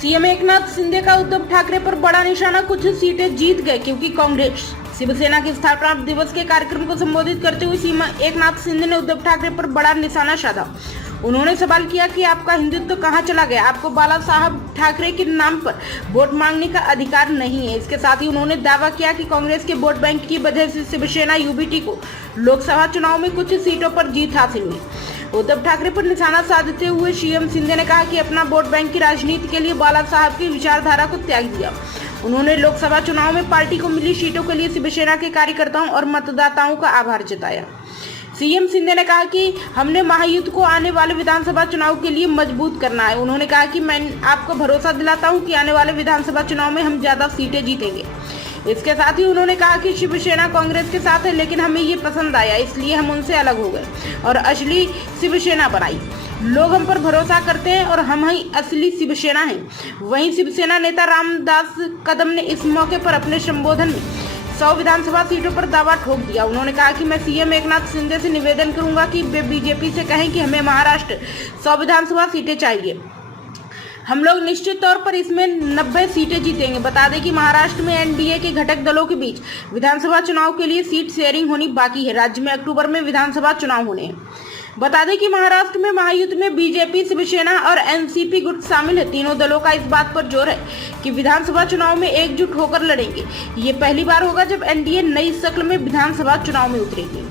CM Eknath Shinde का उद्धव ठाकरे पर बड़ा निशाना, कुछ सीटें जीत गए क्योंकि कांग्रेस। शिवसेना के स्थापना दिवस के कार्यक्रम को संबोधित करते हुए सीएम एकनाथ शिंदे ने उद्धव ठाकरे पर बड़ा निशाना साधा। उन्होंने सवाल किया कि आपका हिंदुत्व कहां चला गया, आपको बाला साहब ठाकरे के नाम पर वोट मांगने का अधिकार नहीं है। इसके साथ ही उन्होंने दावा किया कि कांग्रेस के वोट बैंक की वजह से शिवसेना यूबीटी को लोकसभा चुनाव में कुछ सीटों पर जीत हासिल हुई। उद्धव ठाकरे पर निशाना साधते हुए सीएम शिंदे ने कहा कि अपना वोट बैंक की राजनीति के लिए बाला साहब की विचारधारा को त्याग दिया। उन्होंने लोकसभा चुनाव में पार्टी को मिली सीटों के लिए शिवसेना के कार्यकर्ताओं और मतदाताओं का आभार जताया। सीएम शिंदे ने कहा कि हमने महायुद्ध को आने वाले विधानसभा चुनाव के लिए मजबूत करना है। उन्होंने कहा कि मैं आपको भरोसा दिलाता हूं कि आने वाले विधानसभा चुनाव में हम ज्यादा सीटें जीतेंगे। इसके साथ ही उन्होंने कहा कि शिवसेना कांग्रेस के साथ है, लेकिन हमें ये पसंद आया, इसलिए हम उनसे अलग हो गए और असली शिवसेना बनाई। लोग हम पर भरोसा करते हैं और हम ही असली शिवसेना हैं। वहीं शिवसेना नेता रामदास कदम ने इस मौके पर अपने संबोधन में 100 विधानसभा सीटों पर दावा ठोक दिया। उन्होंने कहा कि मैं सीएम एकनाथ शिंदे से निवेदन करूंगा कि वे बीजेपी से कहें कि हमें महाराष्ट्र 100 विधानसभा सीटें चाहिए। हम लोग निश्चित तौर पर इसमें 90 सीटें जीतेंगे। बता दें कि महाराष्ट्र में एनडीए के घटक दलों के बीच विधानसभा चुनाव के लिए सीट शेयरिंग होनी बाकी है। राज्य में अक्टूबर में विधानसभा चुनाव होने हैं। बता दें कि महाराष्ट्र में महायुद्ध में बीजेपी, शिवसेना और एनसीपी गुट शामिल है। तीनों दलों का इस बात पर जोर है कि विधानसभा चुनाव में एकजुट होकर लड़ेंगे। ये पहली बार होगा जब एनडीए नई शक्ल में विधानसभा चुनाव में उतरेगी।